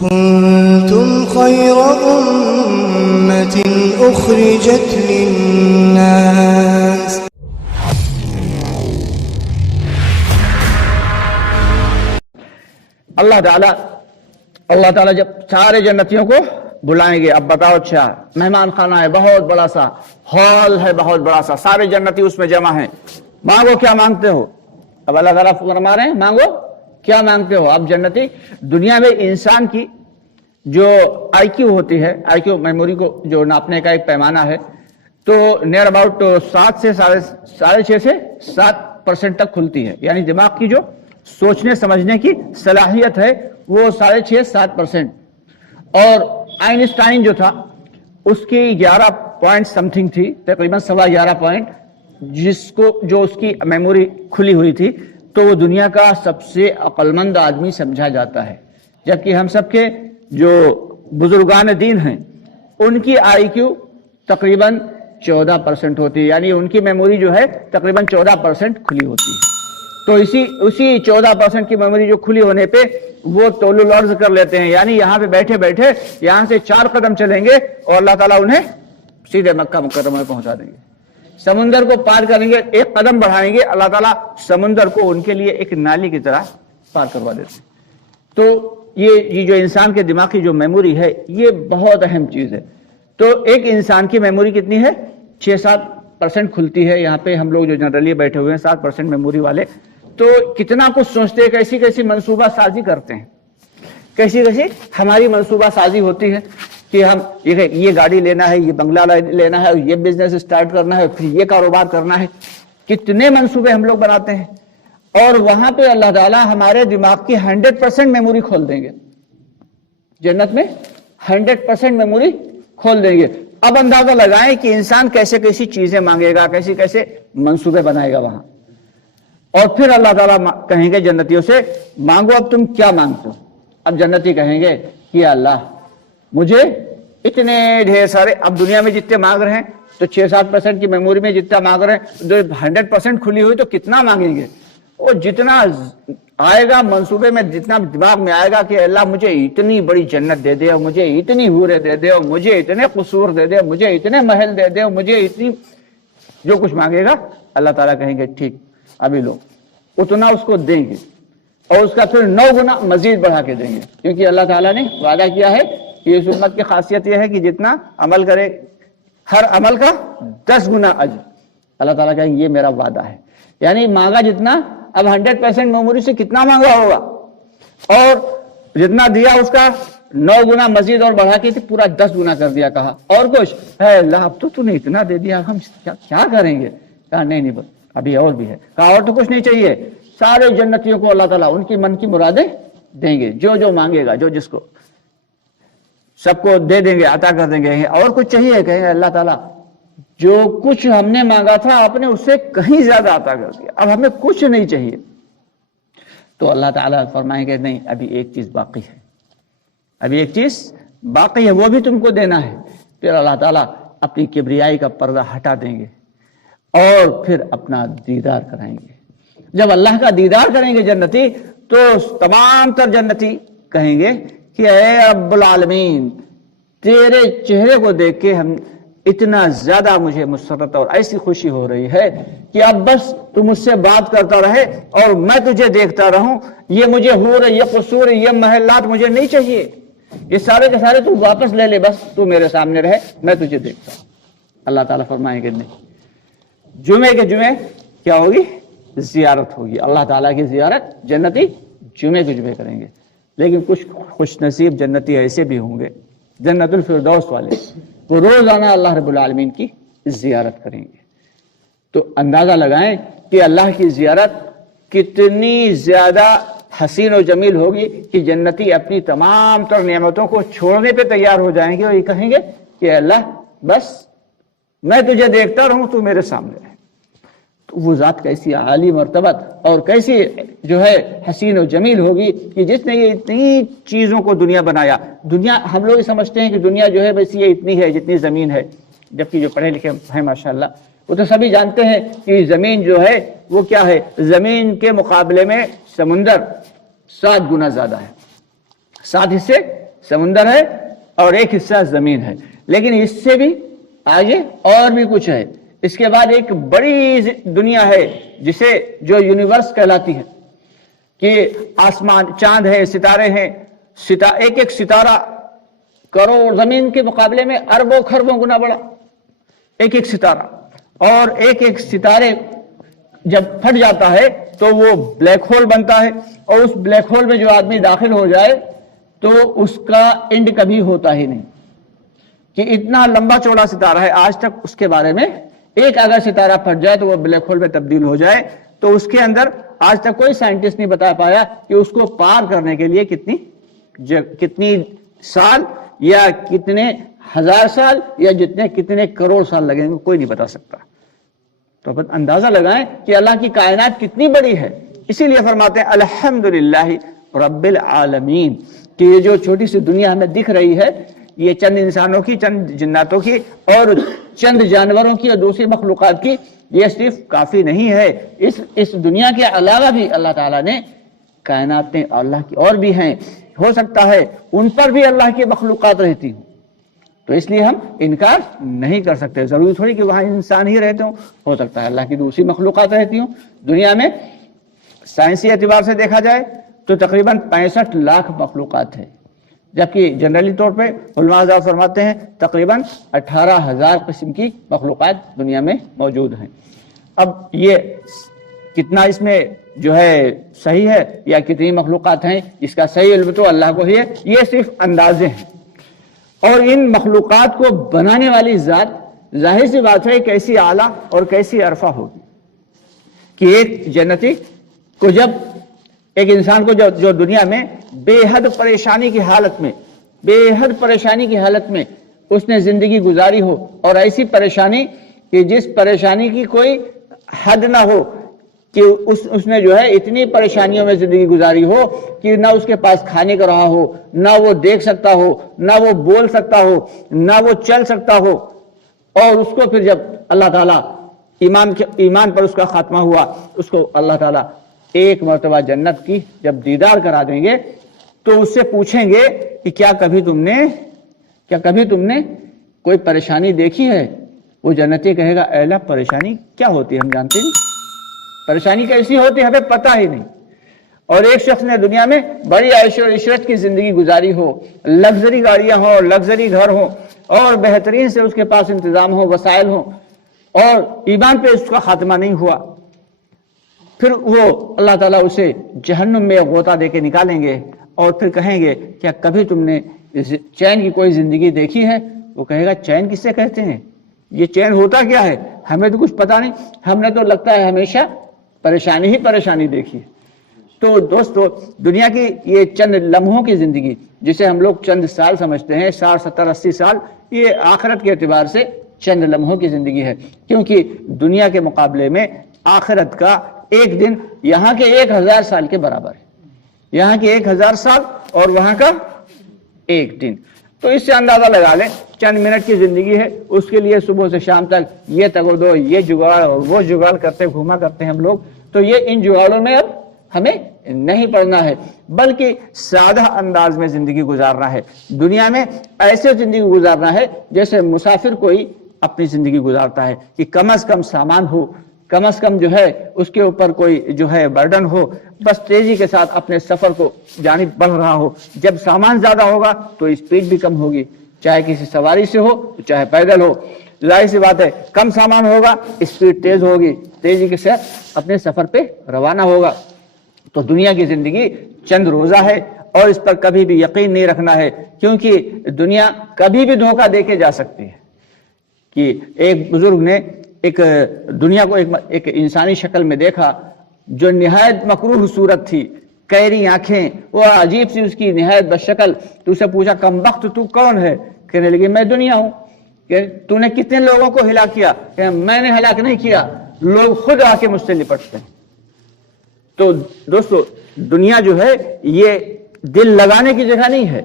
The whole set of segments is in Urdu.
كنتم خير أمة أخرجت للناس اللہ تعالیٰ جب سارے جنتیوں کو بلائیں گے، اب بتاؤ اچھا مہمان خانہ ہے بہت بڑا سا، ہال ہے بہت بڑا سا، سارے جنتی اس میں جمع ہیں، مانگو کیا مانگتے ہو؟ اب اللہ تعالیٰ فرما رہے ہیں مانگو کیا مانگتے ہو؟ اب جنتی دنیا میں انسان کی جو آئی کیو ہوتی ہے، آئی کیو میموری کو جو ناپنے کا ایک پیمانہ ہے، تو نیئر اباؤٹ 7 سے 6.5 سے 7% تک کھلتی ہے، یعنی دماغ کی جو سوچنے سمجھنے کی صلاحیت ہے وہ 6.5-7%، اور آئنسٹائن جو تھا اس کی 11 پوائنٹ سمتھنگ تھی، تقریباً 11.25 پوائنٹ، جو اس کی میموری کھلی ہوئی تھی، تو وہ دنیا کا سب سے عقل مند آدمی سمجھا جاتا ہے، جبکہ ہم سب کے جو بزرگان دین ہیں ان کی آئی کیو تقریباً 14% ہوتی ہے، یعنی ان کی میموری جو ہے تقریباً 14% کھلی ہوتی ہے، تو اسی 14% کی میموری جو کھلی ہونے پہ وہ طول العرض کر لیتے ہیں، یعنی یہاں پہ بیٹھے بیٹھے یہاں سے 4 قدم چلیں گے اور اللہ تعالیٰ انہیں سیدھے مکہ مکرمہ میں پہنچا دیں گے، سمندر کو پار کریں گے، 1 قدم بڑھائیں گے اللہ تعالیٰ سمندر کو ان کے لیے ایک نالی کی طرح پار کروا دیتے ہیں۔ تو یہ جو انسان کے دماغ کی جو میموری ہے یہ بہت اہم چیز ہے۔ تو ایک انسان کی میموری کتنی ہے؟ 6-7% کھلتی ہے، یہاں پہ ہم لوگ جو جنرلی بیٹھے ہوئے ہیں 7% میموری والے، تو کتنا کچھ سوچتے ہیں، کیسی کیسی منصوبہ سازی کرتے ہیں، کیسی کیسی ہماری منصوبہ سازی ہوتی ہے کہ ہم یہ گاڑی لینا ہے، یہ بنگلہ لینا ہے، یہ بزنس اسٹارٹ کرنا ہے، پھر یہ کاروبار کرنا ہے، کتنے منصوبے ہم لوگ بناتے ہیں، اور وہاں پہ اللہ تعالیٰ ہمارے دماغ کی 100% میموری کھول دیں گے، جنت میں 100% میموری کھول دیں گے۔ اب اندازہ لگائیں کہ انسان کیسے کیسی چیزیں مانگے گا، کیسے کیسے منصوبے بنائے گا وہاں، اور پھر اللہ تعالیٰ کہیں گے جنتیوں سے مانگو اب تم کیا مانگتے ہو؟ اب جنتی کہیں گے کہ اللہ مجھے اتنے ڈھیر سارے، اب دنیا میں جتنے مانگ رہے ہیں تو 6-7% کی میموری میں جتنا مانگ رہے ہیں، 100% کھلی ہوئی تو کتنا مانگیں گے؟ وہ جتنا آئے گا منصوبے میں، جتنا دماغ میں آئے گا کہ اللہ مجھے اتنی بڑی جنت دے دے، اور مجھے اتنی حوریں دے دے، اور مجھے اتنے قصور دے دے، مجھے اتنے محل دے دے، اور مجھے اتنی، جو کچھ مانگے گا اللہ تعالیٰ کہیں گے ٹھیک ابھی لو، اتنا اس کو دیں گے، اور اس کا پھر 9 گنا مزید بڑھا کے دیں گے، کیونکہ اللہ تعالیٰ نے وعدہ کیا ہے کہ اس امت کی خاصیت یہ ہے کہ جتنا عمل کرے ہر عمل کا 10 گنا اجر، اللہ تعالیٰ کہیں گے یہ میرا وعدہ ہے، یعنی مانگا جتنا، اب 100% میموری سے کتنا مانگا ہوگا، اور جتنا دیا اس کا 9 گنا مزید اور بڑھا کے پورا 10 گنا کر دیا، کہا اور کچھ ہے اللہ اب تو نے اتنا دے دیا، ہم کیا کریں گے؟ کہا نہیں ابھی اور بھی ہے، کہا اور تو کچھ نہیں چاہیے، سارے جنتیوں کو اللہ تعالیٰ ان کی من کی مرادیں دیں گے، جو مانگے گا، جو جس کو، سب کو دے دیں گے، عطا کر دیں گے، اور کچھ چاہیے؟ کہیں گے اللہ تعالیٰ جو کچھ ہم نے مانگا تھا آپ نے اس سے کہیں زیادہ عطا کر دیا، اب ہمیں کچھ نہیں چاہیے۔ تو اللہ تعالیٰ فرمائیں گے نہیں ابھی ایک چیز باقی ہے، ابھی ایک چیز باقی ہے، وہ بھی تم کو دینا ہے۔ پھر اللہ تعالیٰ اپنی کبریائی کا پردہ ہٹا دیں گے اور پھر اپنا دیدار کرائیں گے۔ جب اللہ کا دیدار کریں گے جنتی تو تمام تر جنتی کہیں گے کہ اے رب العالمین تیرے چہرے کو دیکھ کے ہم اتنا زیادہ مجھے مسرت اور ایسی خوشی ہو رہی ہے کہ اب بس تو مجھ سے بات کرتا رہے اور میں تجھے دیکھتا رہوں، یہ مجھے حور، یہ قصور، یہ محلات مجھے نہیں چاہیے، یہ سارے کے سارے تو واپس لے لے، بس تو میرے سامنے رہے، میں تجھے دیکھتا ہوں۔ اللہ تعالیٰ فرمائیں گے نہیں، جمعے کے جمعے کیا ہوگی؟ زیارت ہوگی، اللہ تعالیٰ کی زیارت جنتی جمعے کے جمعے کریں گے۔ لیکن کچھ خوش نصیب جنتی ایسے بھی ہوں گے، جنت الفردوس والے، وہ روزانہ اللہ رب العالمین کی زیارت کریں گے۔ تو اندازہ لگائیں کہ اللہ کی زیارت کتنی زیادہ حسین و جمیل ہوگی کہ جنتی اپنی تمام تر نعمتوں کو چھوڑنے پہ تیار ہو جائیں گے اور یہ کہیں گے کہ اللہ بس میں تجھے دیکھتا رہوں، تو میرے سامنے رہے۔ تو وہ ذات کیسی عالی مرتبت اور کیسی جو ہے حسین و جمیل ہوگی کہ جس نے یہ اتنی چیزوں کو دنیا بنایا۔ دنیا ہم لوگ سمجھتے ہیں کہ دنیا جو ہے بس یہ اتنی ہے جتنی زمین ہے، جبکہ جو پڑھے لکھے ہیں ماشاءاللہ وہ تو سبھی جانتے ہیں کہ زمین جو ہے وہ کیا ہے، زمین کے مقابلے میں سمندر 7 گنا زیادہ ہے، 7 حصے سمندر ہے اور ایک حصہ زمین ہے، لیکن اس سے بھی آگے اور بھی کچھ ہے۔ اس کے بعد ایک بڑی دنیا ہے جسے جو یونیورس کہلاتی ہے، کہ آسمان، چاند ہے، ستارے ہیں، ایک ایک ستارہ کروڑ، زمین کے مقابلے میں اربوں خربوں گنا بڑا ایک ایک ستارہ، اور ایک ایک ستارے جب پھٹ جاتا ہے تو وہ بلیک ہول بنتا ہے، اور اس بلیک ہول میں جو آدمی داخل ہو جائے تو اس کا اینڈ کبھی ہوتا ہی نہیں، کہ اتنا لمبا چوڑا ستارہ ہے۔ آج تک اس کے بارے میں ایک اگر ستارہ پھٹ جائے تو وہ بلیک ہول میں تبدیل ہو جائے، تو اس کے اندر آج تک کوئی سائنٹسٹ نہیں بتا پایا کہ اس کو پار کرنے کے لیے کتنی سال یا کتنے ہزار سال یا کتنے کروڑ سال لگیں گے، کوئی نہیں بتا سکتا۔ تو اب اندازہ لگائیں کہ اللہ کی کائنات کتنی بڑی ہے۔ اسی لیے فرماتے ہیں الحمدللہ رب العالمین، کہ یہ جو چھوٹی سی دنیا ہمیں دکھ رہی ہے، یہ چند انسانوں کی، چند جناتوں کی اور چند جانوروں کی اور دوسری مخلوقات کی، یہ صرف کافی نہیں ہے۔ اس دنیا کے علاوہ بھی اللہ تعالیٰ نے کائناتیں اللہ کی اور بھی ہیں، ہو سکتا ہے ان پر بھی اللہ کی مخلوقات رہتی ہوں، تو اس لیے ہم انکار نہیں کر سکتے۔ ضروری تھوڑی کہ وہاں انسان ہی رہتے ہوں، ہو سکتا ہے اللہ کی دوسری مخلوقات رہتی ہوں۔ دنیا میں سائنسی اعتبار سے دیکھا جائے تو تقریباً 65 لاکھ مخلوقات ہیں، جبکہ جنرلی طور پہ علماء حضرات فرماتے ہیں تقریباً 18,000 قسم کی مخلوقات دنیا میں موجود ہیں۔ اب یہ کتنا اس میں جو ہے صحیح ہے یا کتنی مخلوقات ہیں، اس کا صحیح علم تو اللہ کو ہی ہے، یہ صرف اندازے ہیں۔ اور ان مخلوقات کو بنانے والی ذات، ظاہر سی بات ہے کیسی اعلیٰ اور کیسی عرفہ ہوگی، کہ ایک جنتی کو جب ایک انسان کو جو دنیا میں بے حد پریشانی کی حالت میں اس نے زندگی گزاری ہو، اور ایسی پریشانی کہ جس پریشانی کی کوئی حد نہ ہو، کہ اس نے جو ہے اتنی پریشانیوں میں زندگی گزاری ہو کہ نہ اس کے پاس کھانے کا رہا ہو، نہ وہ دیکھ سکتا ہو، نہ وہ بول سکتا ہو، نہ وہ چل سکتا ہو، اور اس کو پھر جب اللہ تعالیٰ ایمان پر اس کا خاتمہ ہوا، اس کو اللہ تعالیٰ ایک مرتبہ جنت کی جب دیدار کرا دیں گے تو اس سے پوچھیں گے کہ کیا کبھی تم نے کوئی پریشانی دیکھی ہے؟ وہ جنتی کہے گا اے اللہ، پریشانی کیا ہوتی ہے ہم جانتے نہیں، پریشانی کیسی ہوتی ہے ہمیں پتہ ہی نہیں۔ اور ایک شخص نے دنیا میں بڑی عیش و عشرت کی زندگی گزاری ہو، لگژری گاڑیاں ہوں، لگژری گھر ہوں، اور بہترین سے اس کے پاس انتظام ہو، وسائل ہوں، اور ایمان پہ اس کا خاتمہ نہیں ہوا، پھر وہ اللہ تعالیٰ اسے جہنم میں غوطہ دے کے نکالیں گے، اور پھر کہیں گے کیا کبھی تم نے چین کی کوئی زندگی دیکھی ہے؟ وہ کہے گا چین کسے کہتے ہیں، یہ چین ہوتا کیا ہے، ہمیں تو کچھ پتا نہیں، ہم نے تو لگتا ہے ہمیشہ پریشانی ہی پریشانی دیکھی ہے۔ تو دوستو، دنیا کی یہ چند لمحوں کی زندگی، جسے ہم لوگ چند سال سمجھتے ہیں، 60 70 80 سال، یہ آخرت کے اعتبار سے چند لمحوں کی زندگی ہے، کیونکہ دنیا کے مقابلے میں آخرت کا ایک دن یہاں کے 1000 سال کے برابر ہے، یہاں کے 1000 سال اور وہاں کا ایک دن۔ تو اس سے اندازہ لگا لیں، چند منٹ کی زندگی ہے، اس کے لیے صبح سے شام تک یہ تگودو، یہ جگاڑ اور وہ جگاڑ کرتے گھوما کرتے ہیں ہم لوگ، تو یہ ان جگاڑوں میں اب ہمیں نہیں پڑنا ہے، بلکہ سادہ انداز میں زندگی گزارنا ہے۔ دنیا میں ایسے زندگی گزارنا ہے جیسے مسافر کوئی اپنی زندگی گزارتا ہے، کہ کم از کم سامان ہو، کم از کم جو ہے اس کے اوپر کوئی جو ہے برڈن ہو، بس تیزی کے ساتھ اپنے سفر کو جانب بڑھ رہا ہو۔ جب سامان زیادہ ہوگا تو اسپیڈ بھی کم ہوگی، چاہے کسی سواری سے ہو چاہے پیدل ہو، ظاہر سی بات ہے کم سامان ہوگا اسپیڈ تیز ہوگی، تیزی کے ساتھ اپنے سفر پہ روانہ ہوگا۔ تو دنیا کی زندگی چند روزہ ہے، اور اس پر کبھی بھی یقین نہیں رکھنا ہے، کیونکہ دنیا کبھی بھی دھوکہ دے کے جا سکتی ہے۔ کہ ایک بزرگ نے ایک دنیا کو ایک انسانی شکل میں دیکھا جو نہایت مکروہ صورت تھی، کیری آنکھیں، وہ عجیب سی اس کی نہایت بدشکل۔ تو اسے پوچھا کم بخت تو کون ہے؟ کہنے لگی میں دنیا ہوں۔ کہ تو نے کتنے لوگوں کو ہلاک کیا؟ کہ میں نے ہلاک نہیں کیا، لوگ خود آ کے مجھ سے لپٹتے ہیں۔ تو دوستو، دنیا جو ہے یہ دل لگانے کی جگہ نہیں ہے،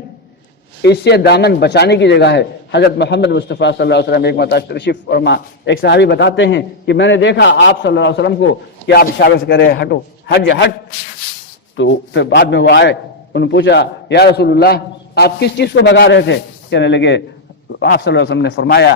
اس سے دامن بچانے کی جگہ ہے۔ حضرت محمد مصطفیٰ صلی اللہ علیہ وسلم ایک مرتبہ تشریف فرما، ایک صحابی بتاتے ہیں کہ میں نے دیکھا آپ صلی اللہ علیہ وسلم کو کہ آپ اشارے سے کہہ رہے ہٹو، ہٹ جا ہٹ۔ تو پھر بعد میں وہ آئے انہوں نے پوچھا یا رسول اللہ آپ کس چیز کو بھگا رہے تھے؟ کہنے لگے آپ صلی اللہ علیہ وسلم نے فرمایا